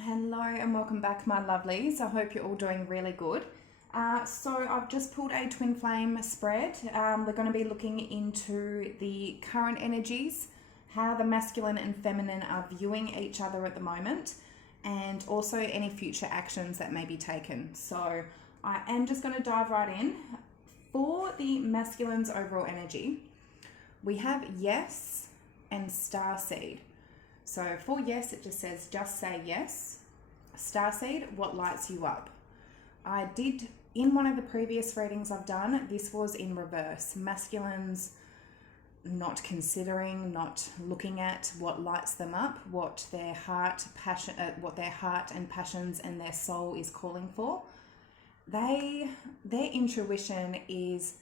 Hello and welcome back, my lovelies. I hope you're all doing really good. So I've just pulled a twin flame spread. We're going to be looking into the current energies, how the masculine and feminine are viewing each other at the moment, and also any future actions that may be taken. So I am just going to dive right in. For the masculine's overall energy, we have yes and starseed. So for yes, it just says just say yes. Starseed, what lights you up? I did, in one of the previous readings I've done, this was in reverse. Masculines not considering, not looking at what lights them up, what their heart, what their heart and passions and their soul is calling for. Their intuition is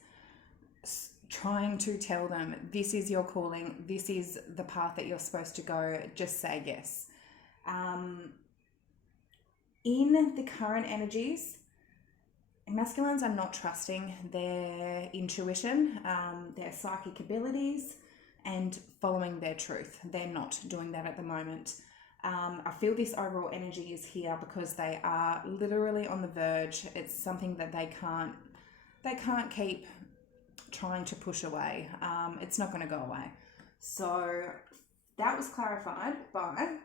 trying to tell them this is your calling, this is the path that you're supposed to go, just say yes. In the current energies, masculines are not trusting their intuition, their psychic abilities, and following their truth. They're not doing that at the moment. I feel this overall energy is here because they are literally on the verge. It's something that they can't keep trying to push away. It's not going to go away. So that was clarified by,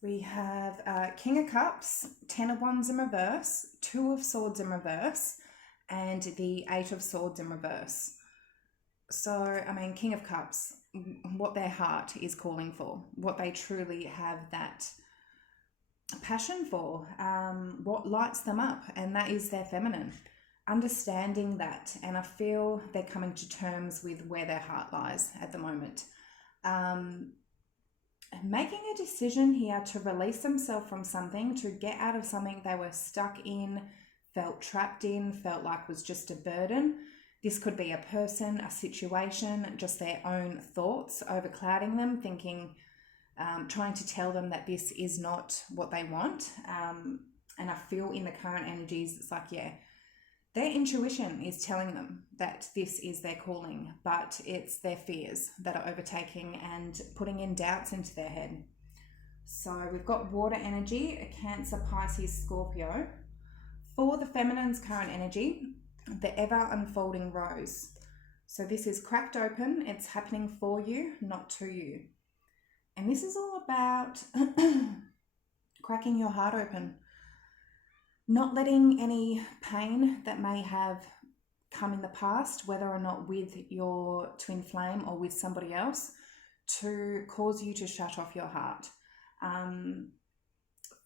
we have King of Cups, Ten of Wands in reverse, Two of Swords in reverse, and the Eight of Swords in reverse. So, I mean, King of Cups, what their heart is calling for, what they truly have that passion for, what lights them up, and that is their feminine. Understanding that, and I feel they're coming to terms with where their heart lies at the moment. Making a decision here to release themselves from something, to get out of something they were stuck in, felt trapped in, felt like was just a burden. This could be a person, a situation, just their own thoughts overclouding them, thinking, trying to tell them that this is not what they want. And I feel in the current energies, it's like, yeah, their intuition is telling them that this is their calling, but it's their fears that are overtaking and putting in doubts into their head. So we've got water energy, a Cancer, Pisces, Scorpio. For the feminine's current energy, the ever unfolding rose. So this is cracked open. It's happening for you, not to you. And this is all about cracking your heart open. Not letting any pain that may have come in the past, whether or not with your twin flame or with somebody else, to cause you to shut off your heart.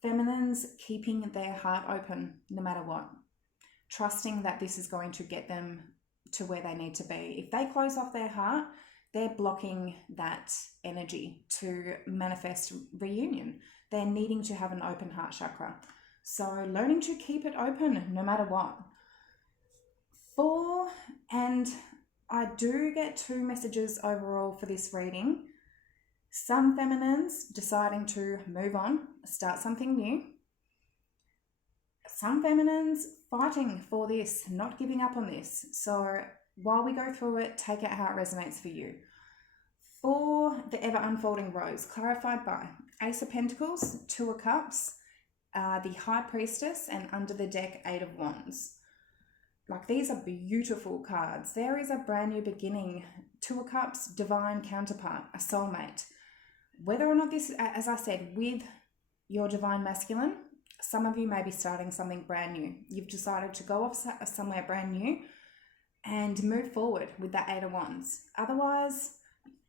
Feminines keeping their heart open no matter what, trusting that this is going to get them to where they need to be. If they close off their heart, they're blocking that energy to manifest reunion. They're needing to have an open heart chakra. So learning to keep it open no matter what. And I do get two messages overall for this reading. Some feminines deciding to move on, start something new. Some feminines fighting for this, not giving up on this. So while we go through it, take it how it resonates for you. For the ever unfolding rose, clarified by Ace of Pentacles, Two of Cups, the High Priestess, and under the deck, Eight of Wands. Like, these are beautiful cards. There is a brand new beginning. Two of Cups, divine counterpart, a soulmate. Whether or not this, as I said, with your divine masculine, some of you may be starting something brand new. You've decided to go off somewhere brand new and move forward with that Eight of Wands. Otherwise,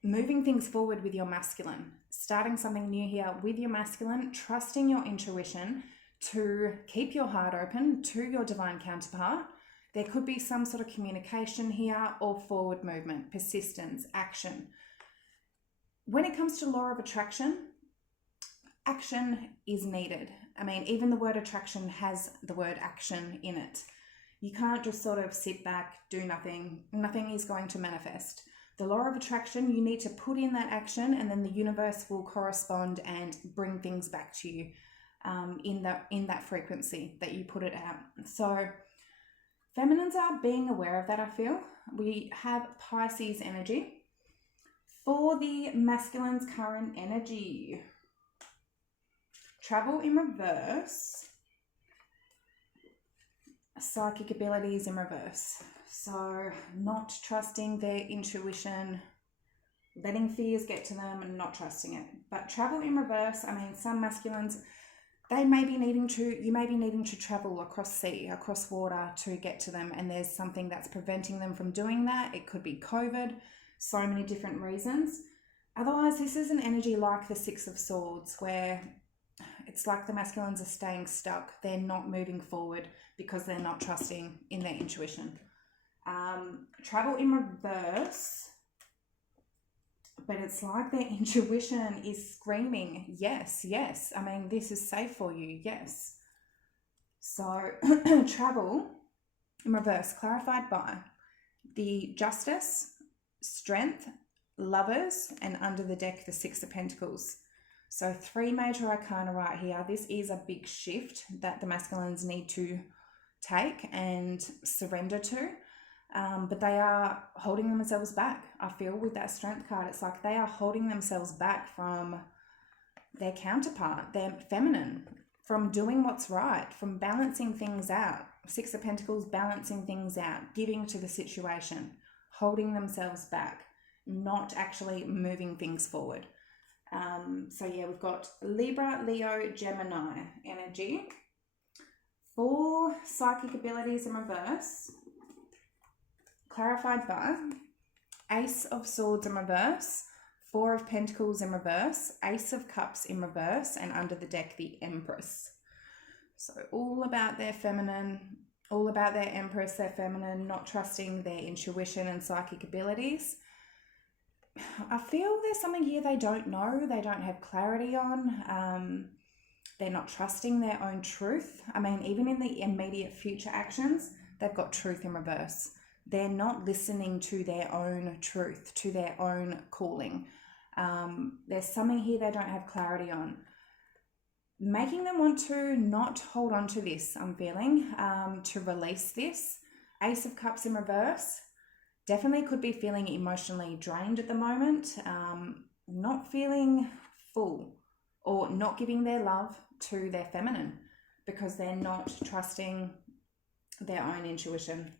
moving things forward with your masculine, starting something new here with your masculine, trusting your intuition to keep your heart open to your divine counterpart. There could be some sort of communication here or forward movement, persistence, action. When it comes to law of attraction, action is needed. I mean, even the word attraction has the word action in it. You can't just sort of sit back, do nothing. Nothing is going to manifest. The law of attraction, you need to put in that action, and then the universe will correspond and bring things back to you in that frequency that you put it out. So feminines are being aware of that, I feel. We have Pisces energy. For the masculine's current energy, Travel in reverse. Psychic abilities in reverse. So not trusting their intuition, letting fears get to them and not trusting it. But travel in reverse, I mean, some masculines, you may be needing to travel across sea, across water to get to them, and there's something that's preventing them from doing that. It could be COVID, so many different reasons. Otherwise, this is an energy like the Six of Swords, where it's like the masculines are staying stuck. They're not moving forward because they're not trusting in their intuition. Travel in reverse, but it's like their intuition is screaming, yes, yes. I mean, this is safe for you, yes. So travel in reverse, clarified by the Justice, Strength, Lovers, and under the deck, the Six of Pentacles. So 3 major arcana right here. This is a big shift that the masculines need to take and surrender to. But they are holding themselves back. I feel with that Strength card, it's like they are holding themselves back from their counterpart, their feminine, from doing what's right, from balancing things out. Six of Pentacles, balancing things out, giving to the situation, holding themselves back, not actually moving things forward. So yeah, we've got Libra, Leo, Gemini energy. 4 psychic abilities in reverse, clarified by Ace of Swords in reverse, 4 of Pentacles in reverse, Ace of Cups in reverse, and under the deck, the Empress. So all about their feminine, all about their Empress, their feminine, not trusting their intuition and psychic abilities. I feel there's something here they don't know, they don't have clarity on. They're not trusting their own truth. I mean, even in the immediate future actions, they've got truth in reverse. They're not listening to their own truth, to their own calling. There's something here they don't have clarity on. Making them want to not hold on to this, I'm feeling, to release this. Ace of Cups in reverse. Definitely could be feeling emotionally drained at the moment, not feeling full, or not giving their love to their feminine because they're not trusting their own intuition,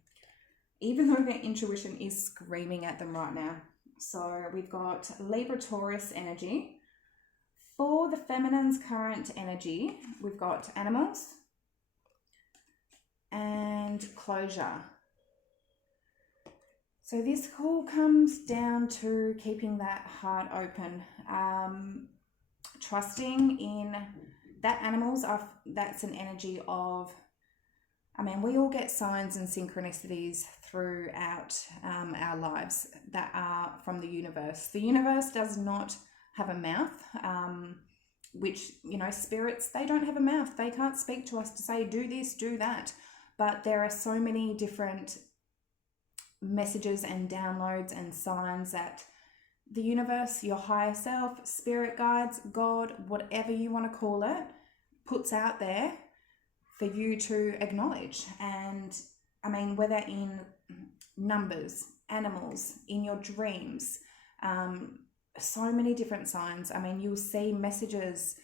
even though their intuition is screaming at them right now. So we've got Libra, Taurus energy. For the feminine's current energy, we've got animals and closure. So this all comes down to keeping that heart open, trusting in that animals are, that's an energy of, I mean, we all get signs and synchronicities throughout our lives that are from the universe. The universe does not have a mouth, which, you know, spirits, they don't have a mouth. They can't speak to us to say, do this, do that. But there are so many different messages and downloads and signs that the universe, your higher self, spirit guides, God, whatever you want to call it, puts out there for you to acknowledge. And I mean, whether in numbers, animals, in your dreams, so many different signs. I mean, you'll see messages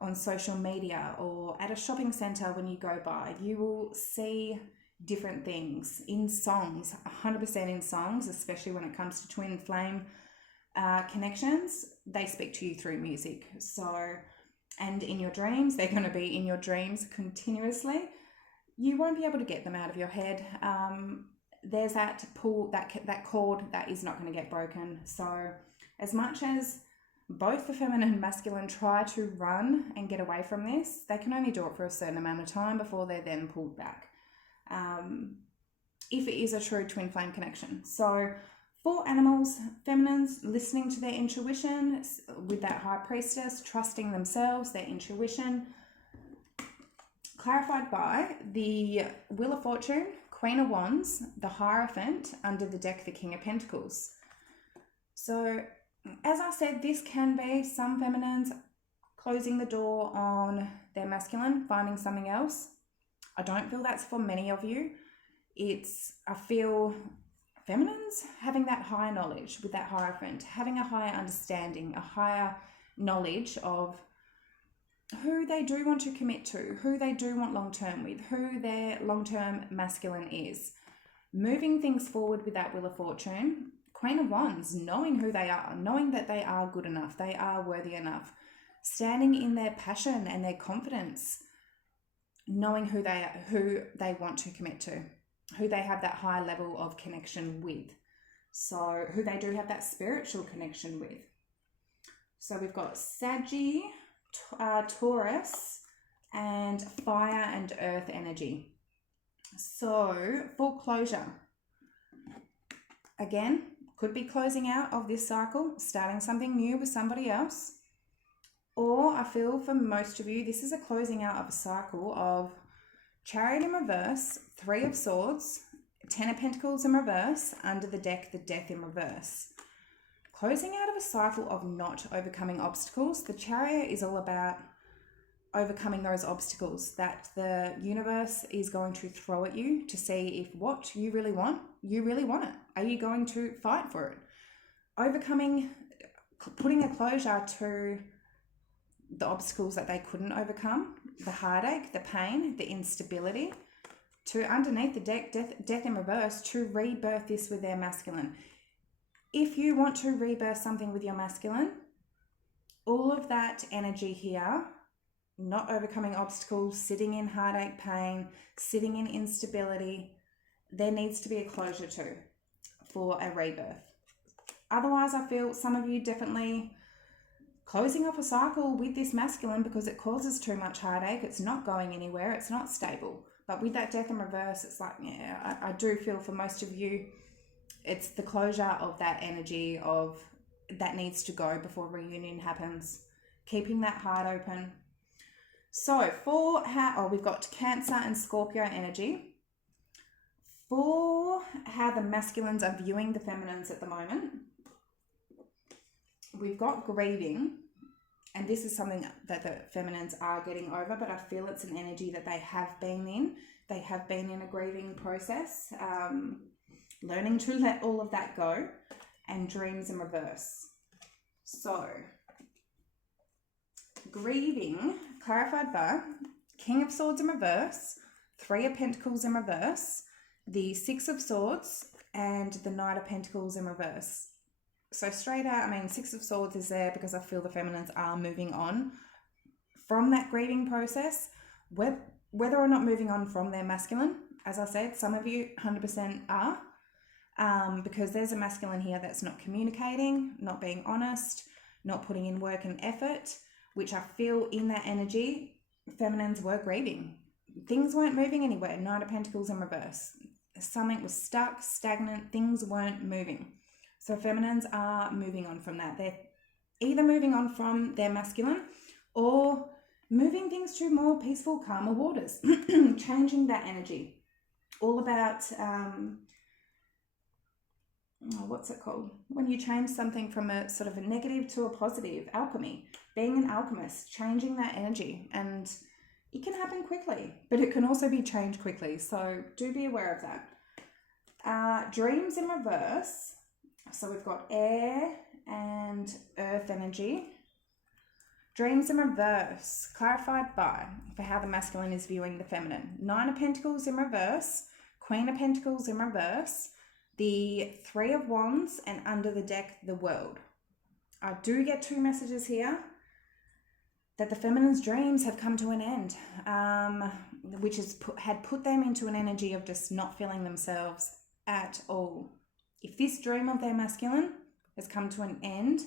on social media or at a shopping center when you go by. You will see different things in songs, 100% in songs, especially when it comes to twin flame connections. They speak to you through music. So, and in your dreams, they're going to be in your dreams continuously. You won't be able to get them out of your head. There's that pull, that cord that is not going to get broken. So as much as both the feminine and masculine try to run and get away from this, they can only do it for a certain amount of time before they're then pulled back. If it is a true twin flame connection. So for animals, feminines, listening to their intuition with that high priestess, trusting themselves, their intuition, clarified by the Wheel of Fortune, Queen of Wands, the Hierophant, under the deck, the King of Pentacles. So as I said, this can be some feminines closing the door on their masculine, finding something else. I don't feel that's for many of you. I feel feminines having that higher knowledge with that Hierophant, having a higher understanding, a higher knowledge of who they do want to commit to, who they do want long-term with, who their long-term masculine is. Moving things forward with that Wheel of Fortune. Queen of Wands, knowing who they are, knowing that they are good enough, they are worthy enough. Standing in their passion and their confidence, knowing who they want to commit to, who they have that high level of connection with. So who they do have that spiritual connection with. So we've got Saggy, Taurus, and fire and earth energy. So full closure. Again, could be closing out of this cycle, starting something new with somebody else. Or I feel for most of you, this is a closing out of a cycle of Chariot in reverse, Three of Swords, Ten of Pentacles in reverse, under the deck, the Death in reverse. Closing out of a cycle of not overcoming obstacles. The Chariot is all about overcoming those obstacles that the universe is going to throw at you to see if what you really want it. Are you going to fight for it? Overcoming, putting a closure to the obstacles that they couldn't overcome, the heartache, the pain, the instability, to underneath the deck, death in reverse, to rebirth this with their masculine. If you want to rebirth something with your masculine, all of that energy here, not overcoming obstacles, sitting in heartache, pain, sitting in instability, there needs to be a closure to for a rebirth. Otherwise, I feel some of you definitely closing off a cycle with this masculine because it causes too much heartache. It's not going anywhere. It's not stable. But with that death in reverse, it's like, yeah, I do feel for most of you, it's the closure of that energy of that needs to go before reunion happens. Keeping that heart open. So we've got Cancer and Scorpio energy. For how the masculines are viewing the feminines at the moment, we've got grieving, and this is something that the feminines are getting over, but I feel it's an energy that they have been in. They have been in a grieving process, learning to let all of that go, and dreams in reverse. So, grieving, clarified by King of Swords in reverse, Three of Pentacles in reverse, the Six of Swords, and the Knight of Pentacles in reverse. So straight out, Six of Swords is there because I feel the feminines are moving on from that grieving process, whether or not moving on from their masculine. As I said, some of you 100% are, because there's a masculine here that's not communicating, not being honest, not putting in work and effort, which I feel in that energy, feminines were grieving. Things weren't moving anywhere. Knight of Pentacles in reverse. Something was stuck, stagnant, things weren't moving. So feminines are moving on from that. They're either moving on from their masculine or moving things to more peaceful, calmer waters, changing that energy. All about, what's it called? When you change something from a sort of a negative to a positive, alchemy, being an alchemist, changing that energy. And it can happen quickly, but it can also be changed quickly. So do be aware of that. Dreams in reverse. So we've got air and earth energy. Dreams in reverse, clarified by, for how the masculine is viewing the feminine. Nine of Pentacles in reverse, Queen of Pentacles in reverse, the Three of Wands, and under the deck, the World. I do get two messages here that the feminine's dreams have come to an end, which had put them into an energy of just not feeling themselves at all. If this dream of their masculine has come to an end,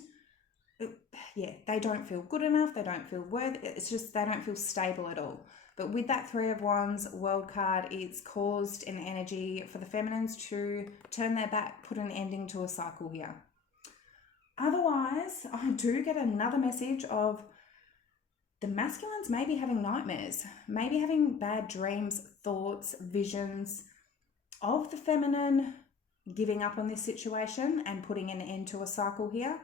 they don't feel good enough, they don't feel worthy, it's just they don't feel stable at all. But with that Three of Wands World card, it's caused an energy for the feminines to turn their back, put an ending to a cycle here. Otherwise, I do get another message of the masculines maybe having nightmares, maybe having bad dreams, thoughts, visions of the feminine giving up on this situation and putting an end to a cycle here,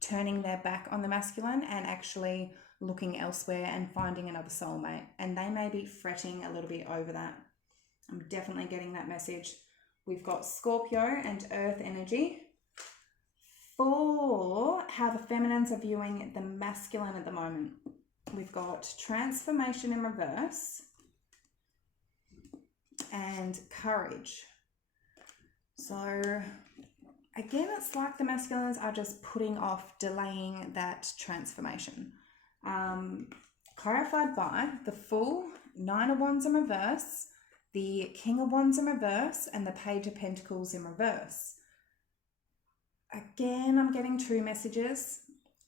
turning their back on the masculine and actually looking elsewhere and finding another soulmate. And they may be fretting a little bit over that. I'm definitely getting that message. We've got Scorpio and earth energy for how the feminines are viewing the masculine at the moment. we've got transformation in reverse and courage. So again, it's like the masculines are just putting off, delaying that transformation. Clarified by the Fool, Nine of Wands in reverse, the King of Wands in reverse, and the Page of Pentacles in reverse. Again, I'm getting two messages.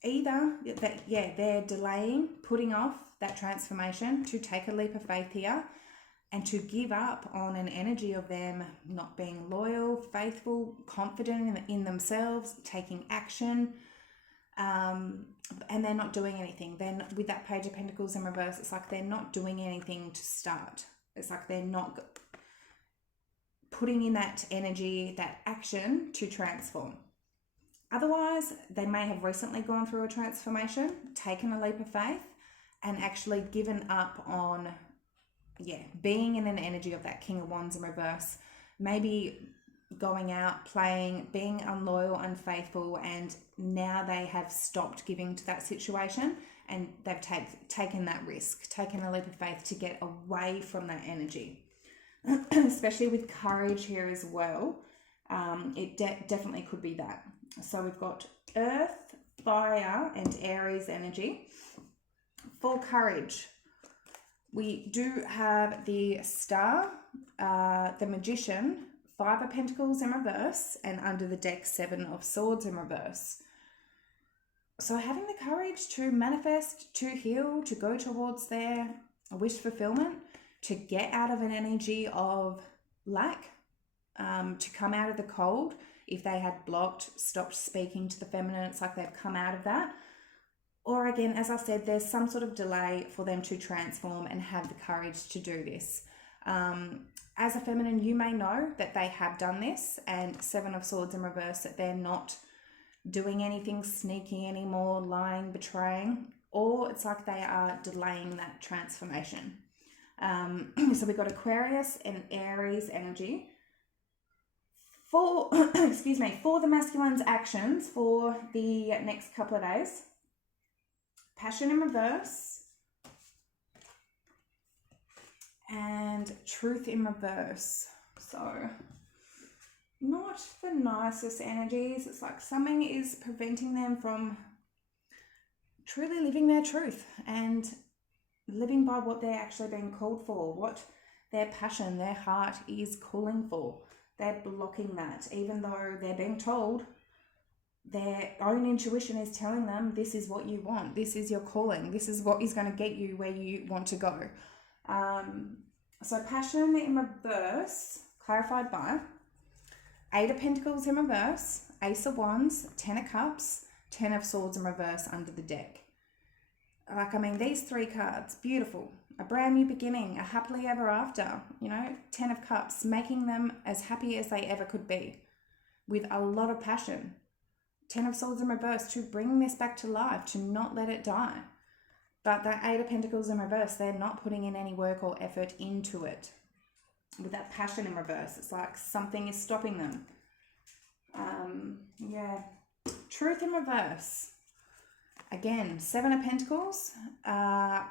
Either that, they're delaying, putting off that transformation to take a leap of faith here and to give up on an energy of them not being loyal, faithful, confident in themselves, taking action, and they're not doing anything. Then with that Page of Pentacles in reverse, it's like they're not doing anything to start. It's like they're not putting in that energy, that action to transform. Otherwise, they may have recently gone through a transformation, taken a leap of faith, and actually given up on, being in an energy of that King of Wands in reverse. Maybe going out, playing, being unloyal, unfaithful, and now they have stopped giving to that situation and they've taken that risk, taken a leap of faith to get away from that energy. Especially with courage here as well. It definitely could be that. So we've got Earth, Fire, and Aries energy. For courage, we do have the Star, the Magician, Five of Pentacles in reverse, and under the deck, Seven of Swords in reverse. So having the courage to manifest, to heal, to go towards their wish fulfillment, to get out of an energy of lack, to come out of the cold. If they had blocked, stopped speaking to the feminine, it's like they've come out of that. Or again, as I said, there's some sort of delay for them to transform and have the courage to do this. As a feminine, you may know that they have done this, and Seven of Swords in reverse, that they're not doing anything sneaky anymore, lying, betraying, or it's like they are delaying that transformation. So we've got Aquarius and Aries energy. For for the masculine's actions for the next couple of days, Passion in reverse and Truth in reverse. So not the nicest energies. It's like something is preventing them from truly living their truth and living by what they're actually being called for, what their passion, their heart is calling for. They're blocking that, even though they're being told, their own intuition is telling them this is what you want, this is your calling, this is what is going to get you where you want to go. So Passion in reverse, clarified by Eight of Pentacles in reverse, Ace of Wands, Ten of Cups, Ten of Swords in reverse under the deck. Like, I mean, these three cards, beautiful. A brand new beginning, a happily ever after, Ten of Cups, making them as happy as they ever could be with a lot of passion. Ten of Swords in reverse, to bring this back to life, to not let it die. But that Eight of Pentacles in reverse, they're not putting in any work or effort into it. With that Passion in reverse, it's like something is stopping them. Truth in reverse. Again, Seven of Pentacles,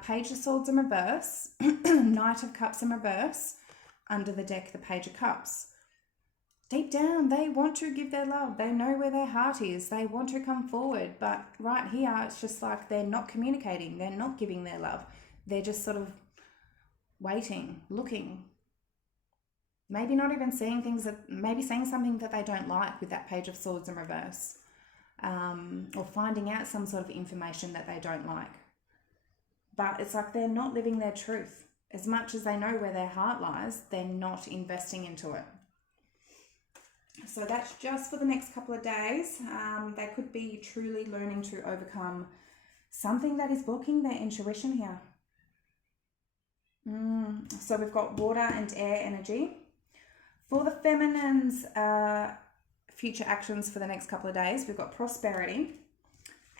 Page of Swords in reverse, Knight of Cups in reverse, under the deck, the Page of Cups. Deep down, they want to give their love. They know where their heart is. They want to come forward. But right here, it's just like they're not communicating. They're not giving their love. They're just sort of waiting, looking. Maybe not even seeing things maybe saying something that they don't like with that Page of Swords in reverse. Or finding out some sort of information that they don't like. But it's like they're not living their truth. As much as they know where their heart lies, they're not investing into it. So that's just for the next couple of days. They could be truly learning to overcome something that is blocking their intuition here. So we've got water and air energy. For the feminine's future actions for the next couple of days, we've got prosperity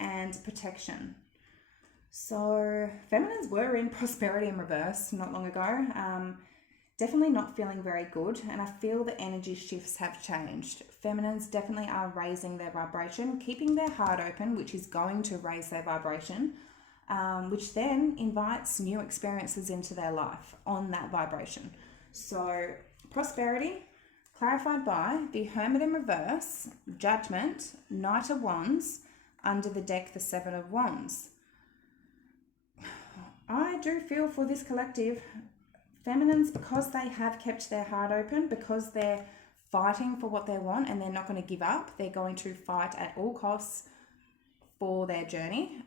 and protection. So feminines were in prosperity in reverse not long ago. Definitely not feeling very good, and I feel the energy shifts have changed. Feminines definitely are raising their vibration, keeping their heart open, which is going to raise their vibration. which then invites new experiences into their life on that vibration. So prosperity, clarified by the Hermit in reverse, Judgment, Knight of Wands, under the deck the Seven of Wands. I do feel for this collective, feminines, because they have kept their heart open, because they're fighting for what they want and they're not going to give up, they're going to fight at all costs for their journey.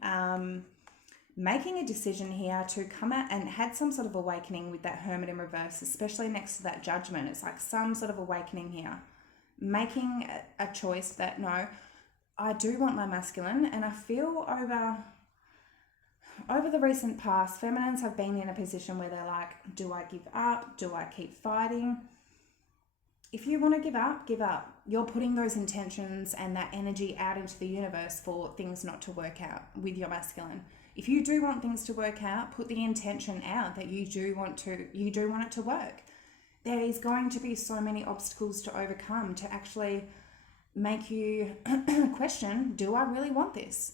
Making a decision here to come out and had some sort of awakening with that Hermit in reverse, especially next to that Judgment. It's like some sort of awakening here. Making a choice that, no, I do want my masculine. And I feel over the recent past, feminines have been in a position where they're like, do I give up? Do I keep fighting? If you want to give up, give up. You're putting those intentions and that energy out into the universe for things not to work out with your masculine. If you do want things to work out, put the intention out that you do want it to work. There is going to be so many obstacles to overcome to actually make you question, do I really want this?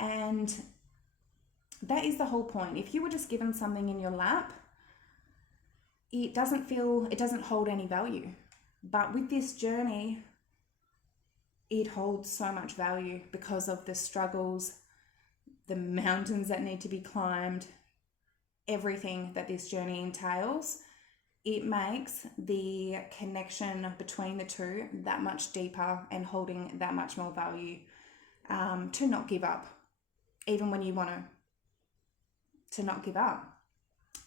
And that is the whole point. If you were just given something in your lap, it doesn't hold any value. But with this journey, it holds so much value because of the struggles, the mountains that need to be climbed, everything that this journey entails. It makes the connection between the two that much deeper and holding that much more value, to not give up, even when you want to not give up,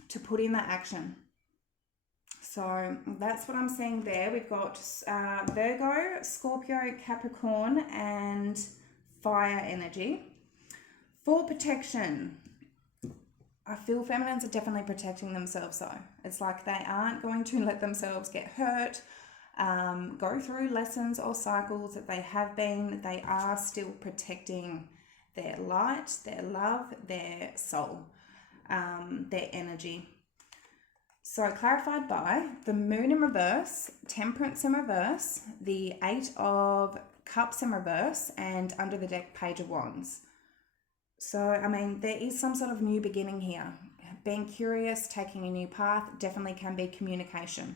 to put in that action. So that's what I'm seeing there. We've got Virgo, Scorpio, Capricorn, and fire energy. For protection, I feel feminines are definitely protecting themselves though. It's like they aren't going to let themselves get hurt, go through lessons or cycles that they have been. They are still protecting their light, their love, their soul, their energy. So clarified by the Moon in reverse, Temperance in reverse, the Eight of Cups in reverse, and under the deck, Page of Wands. So, I mean, there is some sort of new beginning here. Being curious, taking a new path, definitely can be communication.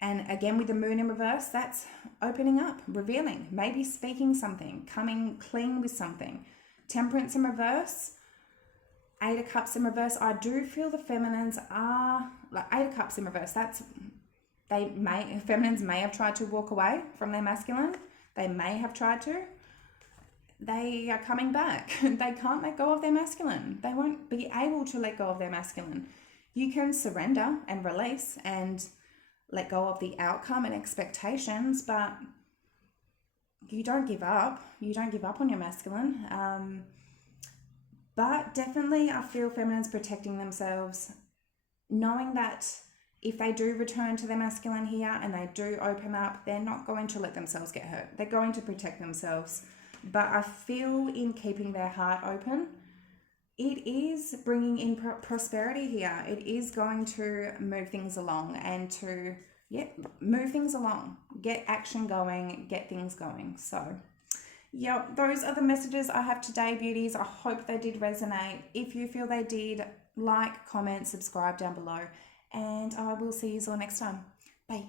And again, with the Moon in reverse, that's opening up, revealing, maybe speaking something, coming clean with something. Temperance in reverse, Eight of Cups in reverse. I do feel the feminines are, like Eight of Cups in reverse, feminines may have tried to walk away from their masculine. They may have tried to. They are coming back. They can't let go of their masculine. They won't be able to let go of their masculine. You can surrender and release and let go of the outcome and expectations, but you don't give up. You don't give up on your masculine. But definitely I feel feminines protecting themselves, knowing that if they do return to their masculine here and they do open up, they're not going to let themselves get hurt. They're going to protect themselves. But I feel in keeping their heart open, it is bringing in prosperity here. It is going to move things along and to, move things along, get action going, get things going. So, those are the messages I have today, beauties. I hope they did resonate. If you feel they did, like, comment, subscribe down below, and I will see you all next time. Bye.